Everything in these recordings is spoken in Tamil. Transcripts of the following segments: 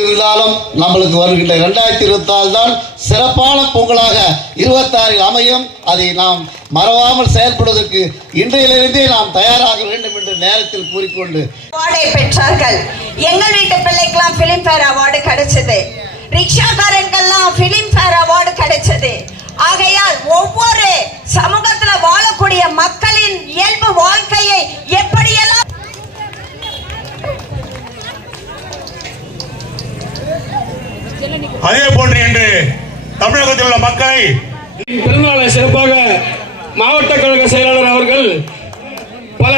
இருந்தாலும் நம்மளுக்கு வருகின்ற 2024 தான் சிறப்பான பொங்கலாக 26 அமையும். அதை நாம் மறவாமல் செயல்படுவதற்கு இன்றையிலிருந்தே நாம் தயாராக வேண்டும் என்று நேரத்தில் கூறிக்கொண்டு அவார்டை பெற்றார்கள். எங்கள் வீட்டு பிள்ளைக்கெல்லாம் பிலிம்பேர் அவார்டு கிடைச்சது, ரிக்ஷாக்காரங்கெல்லாம் பிலிம்பேர் அவார்டு கிடைச்சது. ஆகையால் ஒவ்வொரு சமூகத்தில் வாழக்கூடிய மக்களின் இயல்பு வாழ்க்கையை எப்படியெல்லாம் அதே போன்று இன்று தமிழகத்தில் உள்ள மக்களை பிறந்தநாளை சிறப்பாக மாவட்ட கழக செயலாளர் அவர்கள் பல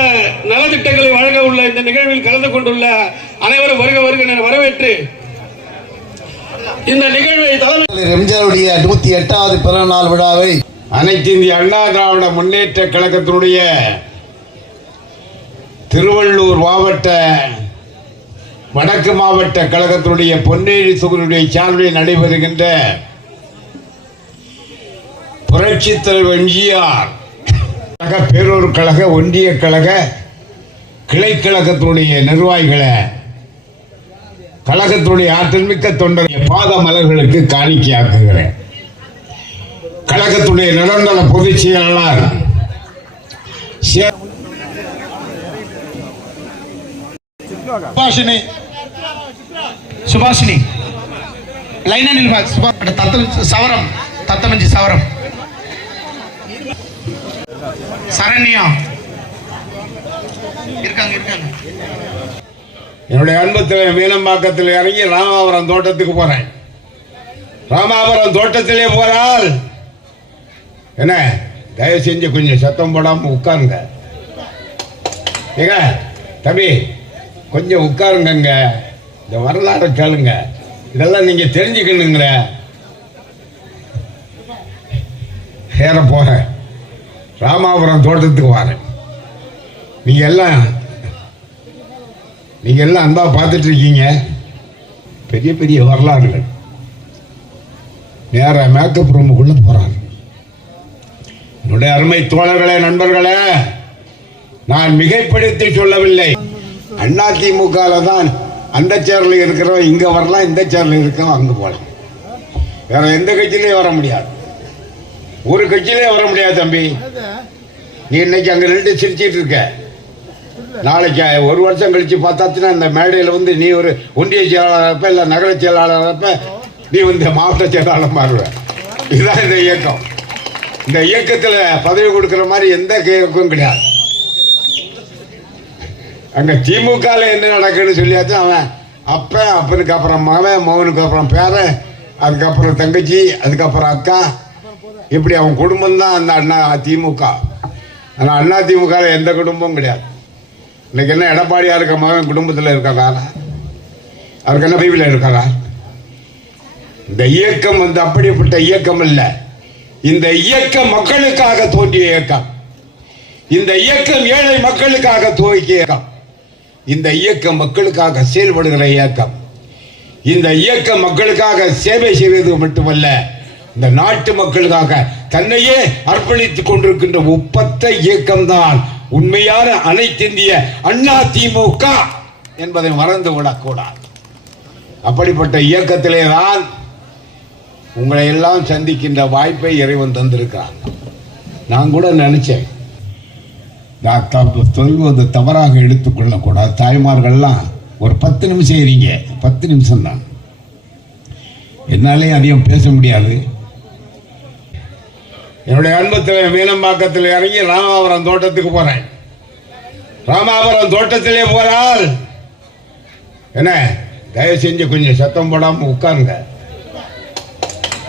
நலத்திட்டங்களை வழங்க உள்ள இந்த நிகழ்வில் கலந்து கொண்டுள்ள அனைவரும் வருக வருக என வரவேற்று இந்த நிகழ்வை எம்ஜிஆருடைய 108வது பிறந்தநாள் விழாவை அனைத்து இந்திய அண்ணா திராவிட முன்னேற்ற கழகத்தினுடைய திருவள்ளூர் மாவட்ட வடக்கு மாவட்ட கழகத்தினுடைய பொன்னேரி தொகுதியுடைய சார்பில் நடைபெறுகின்ற புரட்சித் தலைவர் எம்ஜிஆர் பேரூர் கழக ஒன்றிய கழக கிளைக்கழகத்தினுடைய நிர்வாகிகளை கழகத்தினுடைய ஆற்றல் மிக்க தொண்டர் பாத மலர்களுக்கு காணிக்கையாக்குகிறேன். கழகத்துடைய நிரந்தர பொதுச் செயலாளர் சுபாஷினி லைனில் சவரம் தத்தமஞ்சி சவரம் சரண்யா இருக்காங்க. என்னுடைய அன்பத்தில் மீனம்பாக்கத்தில் இறங்கி ராமாபுரம் தோட்டத்துக்கு போறேன். ராமாபுரம் தோட்டத்திலே போறால் என்ன தயவு செஞ்சு கொஞ்சம் சத்தம் போடாம உட்காருங்க. ஏங்க தம்பி கொஞ்சம் உட்காருங்க, இந்த வரலாறு கேளுங்க, இதெல்லாம் நீங்க தெரிஞ்சுக்கணுங்கிற ஏற போறேன். ராமாபுரம் தோட்டத்துக்கு வரேன். நீங்க எல்லாம் அன்பா பார்த்துட்டு இருக்கீங்க. பெரிய பெரிய வரலாறுகள் நேர மேக்கப் ரூமுக்குள்ள போறாங்க. என்னுடைய அருமை தோழர்களே, நண்பர்களே, நான் மிகைப்படுத்தி சொல்லவில்லை. அதிமுக தான் அந்த சேர்ல இருக்கிறோம், இங்க வரலாம், இந்த சேர்ல இருக்கோம், அங்க போகலாம். வேற எந்த கட்சியிலையும் வர முடியாது, ஒரு கட்சியிலே வர முடியாது. தம்பி நீ இன்னைக்கு அங்க நின்று சிரிச்சிட்டு இருக்க, நாளைக்கு ஒரு வருஷம் கழிச்சு பார்த்தாச்சுன்னா இந்த மேடையில் வந்து நீ ஒரு ஒன்றிய செயலாளர் இருப்ப, இல்லை நகர செயலாளர் இருப்ப, நீ வந்து மாவட்ட செயலாளர் மாறுவ. இதுதான் இந்த இயக்கம். இந்த இயக்கத்தில் பதவி கொடுக்கிற மாதிரி எந்த இயக்கமும் கிடையாது. அங்க திமுக என்ன நடக்குன்னு சொல்லியாச்சும் அவன் அப்பனுக்கு அப்புறம் மகன், மகனுக்கு அப்புறம் பேரன், அதுக்கப்புறம் தங்கச்சி, அதுக்கப்புறம் அக்கா, இப்படி அவன் குடும்பம் தான் அந்த அண்ணா திமுக. ஆனால் அண்ணா திமுக எந்த குடும்பமும் கிடையாது. இன்னைக்கு என்ன எடப்பாடியா இருக்க மகன் குடும்பத்தில் இருக்காரா? அவருக்கு என்ன பைபிள் இருக்காரா? இந்த இயக்கம் வந்து அப்படிப்பட்ட இயக்கம் இல்லை. இந்த இயக்கம் மக்களுக்காக தோன்றிய இயக்கம். இந்த இயக்கம் ஏழை மக்களுக்காக துவக்கிய இயக்கம். இந்த இயக்கம் மக்களுக்காக செயல்படுகிற இயக்கம். இந்த இயக்கம் மக்களுக்காக சேவை செய்வது மட்டுமல்ல, இந்த நாட்டு மக்களுக்காக தன்னையே அர்ப்பணித்துக் கொண்டிருக்கின்ற ஒப்பற்ற இயக்கம் தான் உண்மையான அனைத்து இந்திய அண்ணா திமுக என்பதை மறந்து விடக்கூடாது. அப்படிப்பட்ட இயக்கத்திலே தான் உங்களை எல்லாம் சந்திக்கின்ற வாய்ப்பை இறைவன் தந்திருக்கிறான். நான் கூட நினைச்சேன், சொல்வது தவறாக எடுத்துக்கொள்ளக்கூடாது. தாய்மார்கள்லாம் ஒரு 10 நிமிஷம் இருங்க, 10 நிமிஷம் தான், என்னாலே அதிகம் பேச முடியாது. என்னுடைய அன்பத்தில் மீனம்பாக்கத்தில் இறங்கி ராமாபுரம் தோட்டத்துக்கு போறேன். ராமாபுரம் தோட்டத்திலே போறால் என்ன தயவு செஞ்சு கொஞ்சம் சத்தம் போடாம உட்காருங்க.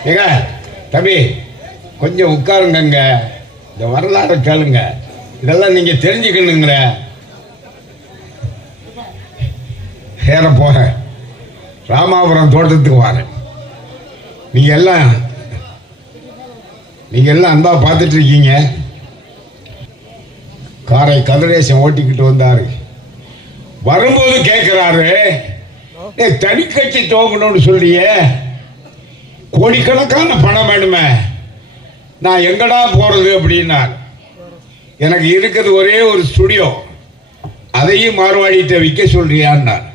ஏங்க தம்பி கொஞ்சம் உட்காருங்க, இந்த வரலாறு கேளுங்க, இதெல்லாம் நீங்க தெரிஞ்சுக்கணுங்கிற ஏற போறேன். ராமாபுரம் தோட்டத்துக்கு வரேன். நீங்க எல்லாம் அன்பா பார்த்துட்டு இருக்கீங்க. காரை கதிரேசன் ஓட்டிக்கிட்டு வந்தாரு. வரும்போது கேட்கிறாரு, தனி கட்சி துவங்கணும்னு சொல்லியே, கோடிக்கணக்கான பணம் வேணுமே, நான் எங்கடா போறது அப்படின்னார். எனக்கு இருக்கிறது ஒரே ஒரு ஸ்டுடியோ, அதையும் மார்வாடிட்ட விற்க சொல்றியான்னார்.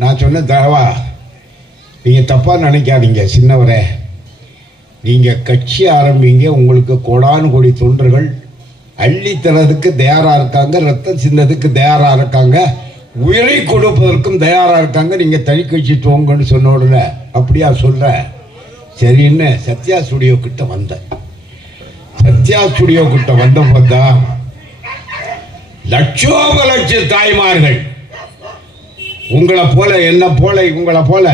நான் சொன்ன தகவா நீங்கள் தப்பாக நினைக்காதீங்க சின்னவரே. நீங்கள் கட்சி ஆரம்பிங்க, உங்களுக்கு கோடானு கோடி தொண்டர்கள் அள்ளி தரதுக்கு தயாராக இருக்காங்க, ரத்தம் சின்னதுக்கு தயாராக இருக்காங்க, உயிரை கொடுப்பதற்கும் தயாராக இருக்காங்க. நீங்கள் தனி கட்சி துவங்கன்னு சொன்ன உடனே அப்படியா சொல்ற சரின்னு சத்யா ஸ்டுடியோ கிட்ட வந்தேன். சத்யா ஸ்டுடியோ கிட்ட வந்த பார்த்தா லட்சோப லட்ச தாய்மார்கள் உங்களை போல என்ன போல இவங்களை போல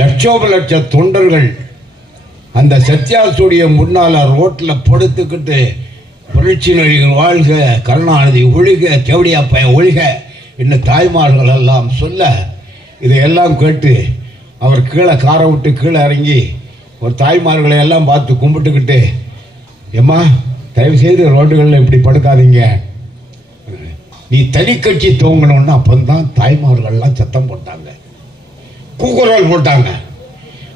லட்சோப லட்ச தொண்டர்கள் அந்த சத்யா ஸ்டுடியோ முன்னால ரோட்ல படுத்துக்கிட்டு புரட்சி நடிகர் வாழ்க, கருணாநிதி ஒழிக, கேவடியாப்பைய ஒழிக என்ன தாய்மார்கள் எல்லாம் சொல்ல இதையெல்லாம் கேட்டு அவர் கீழே காரை விட்டு கீழே இறங்கி ஒரு தாய்மார்களை எல்லாம் பார்த்து கும்பிட்டுக்கிட்டு, ஏம்மா தயவு செய்து ரோடுகளில் இப்படி படுக்காதீங்க, நீ தனி கட்சி துவங்கணும்னு அப்பந்தான் தாய்மார்கள்லாம் சத்தம் போட்டாங்க, கூக்குரல் போட்டாங்க.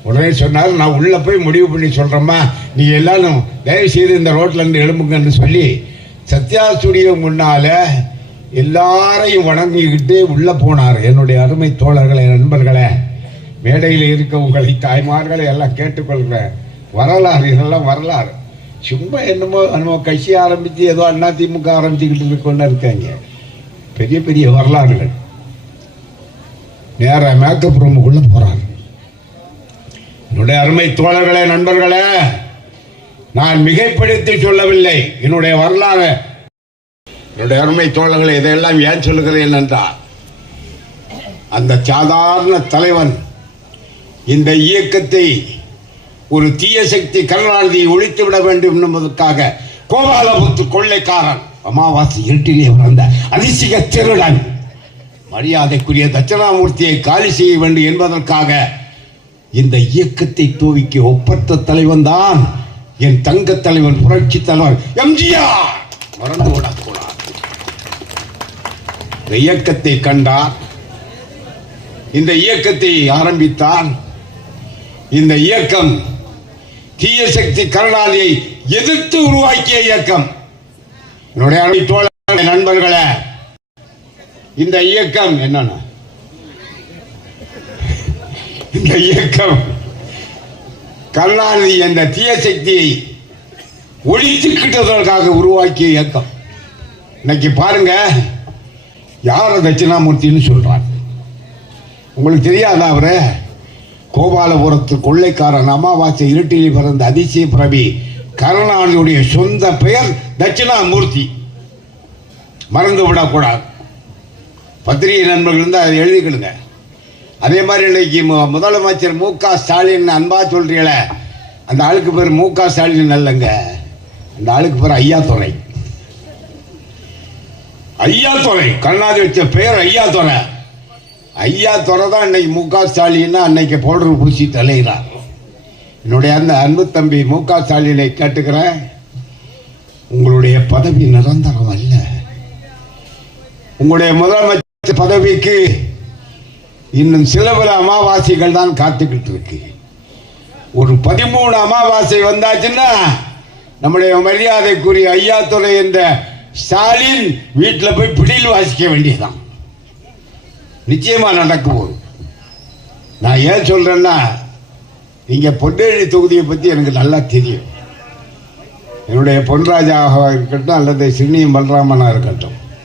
உடனே சொன்னார், நான் உள்ளே போய் முடிவு பண்ணி சொல்கிறேம்மா, நீ எல்லாரும் தயவு செய்து இந்த ரோட்டில் இருந்து எழும்புங்கன்னு சொல்லி சத்யா ஸ்டுடியோ முன்னால் எல்லாரையும் வணங்கிக்கிட்டு உள்ளே போனார். என்னுடைய அருமை தோழர்களே, நண்பர்களே, மேடையில் இருக்க உங்களை தாய்மார்களை எல்லாம் கேட்டுக்கொள்கிறேன். வரலாறு, இதெல்லாம் வரலாறு. சும்மா என்னமோ கட்சி ஆரம்பித்து ஏதோ அதிமுக ஆரம்பிச்சுக்கிட்டு இருக்கோன்னு இருக்காங்க. பெரிய பெரிய வரலாறுகள். நேர மேக்கப் ரூமுக்குள்ள போறாங்க. என்னுடைய அருமை தோழர்களே, நண்பர்களே, நான் மிகைப்படுத்தி சொல்லவில்லை. என்னுடைய வரலாறு, என்னுடைய அருமை தோழர்களே, இதையெல்லாம் ஏன் சொல்லுகிறேன் என்றால், அந்த சாதாரண தலைவன் இந்த இயக்கத்தை ஒரு தீய சக்தி கருணாநிதியை ஒழித்து விட வேண்டும் என்பதற்காக கோபாலபுத்து கொள்ளைக்காரன், அமாவாசை இருட்டிலே வந்த அதிசய திருடன், மரியாதைக்குரிய தட்சிணாமூர்த்தியை காலி செய்ய வேண்டும் என்பதற்காக இந்த இயக்கத்தை துவக்கி ஒப்பற்ற தலைவன் தான் என் தங்க தலைவன், புரட்சி தலைவர் எம்ஜிஆர். மறந்து விடக்கூடாது. இந்த இயக்கத்தை கண்டார், இந்த இயக்கத்தை ஆரம்பித்தார். இந்த இயக்கம் தீய சக்தி கருணாநிதியை எதிர்த்து உருவாக்கிய இயக்கம். என்னுடைய அருமை தோழர்களே, நண்பர்களே, இந்த இயக்கம் என்னன்னா, இந்த இயக்கம் கருணாநிதி என்ற தீய சக்தியை ஒழித்துக்கிட்டதற்காக உருவாக்கிய இயக்கம். இன்னைக்கு பாருங்க, யார தட்சிணாமூர்த்தின்னு சொல்றார். உங்களுக்கு தெரியாதா? அவரு கோபாலபுரத்து கொள்ளைக்காரன், அமாவாசை இருட்டில் பிறந்த அதிசய பிரபி கருணாநிதியுடைய சொந்த பெயர் தட்சிணாமூர்த்தி. மறந்து விடக்கூடாது. பத்திரிகை நண்பர்கள் இருந்தால் அதை எழுதிக்கிடுங்க. அதே மாதிரி இன்னைக்கு முதலமைச்சர் மு.க. ஸ்டாலின் அன்பா சொல்றீங்கள, அந்த ஆளுக்கு பேர் மு.க. ஸ்டாலின் அல்லங்க, அந்த ஆளுக்கு பேர் ஐயாத்துறை. ஐயாத்துறை, கருணாநிதி வச்ச பெயர் ஐயாத்துறை. ஐயாத்துறை தான் இன்னைக்கு மு.க. ஸ்டாலின் அன்னைக்கு பவுடர் பூசி தலைகிறார். என்னுடைய அந்த அன்பு தம்பி மு.க. ஸ்டாலினை கேட்டுக்கிறேன், உங்களுடைய பதவி நிரந்தரம் அல்ல. உங்களுடைய முதலமைச்சர் பதவிக்கு இன்னும் சில பல அமாவாசைகள் தான் காத்துக்கிட்டு இருக்கு. ஒரு 13 அமாவாசை வந்தாச்சுன்னா நம்முடைய மரியாதைக்குரிய ஐயாத்துறை என்ற ஸ்டாலின் வீட்டில் போய் பிடியில் வாசிக்க வேண்டியதுதான். நிச்சயமா நடக்கும். நான் ஏன் சொல்றேன்னா, இங்க பொன்னேரி தொகுதியை பத்தி எனக்கு நல்லா தெரியும். என்னுடைய பொன்ராஜாவாக இருக்கட்டும் அல்லது சின்னியம் பலராமனா இருக்கட்டும்,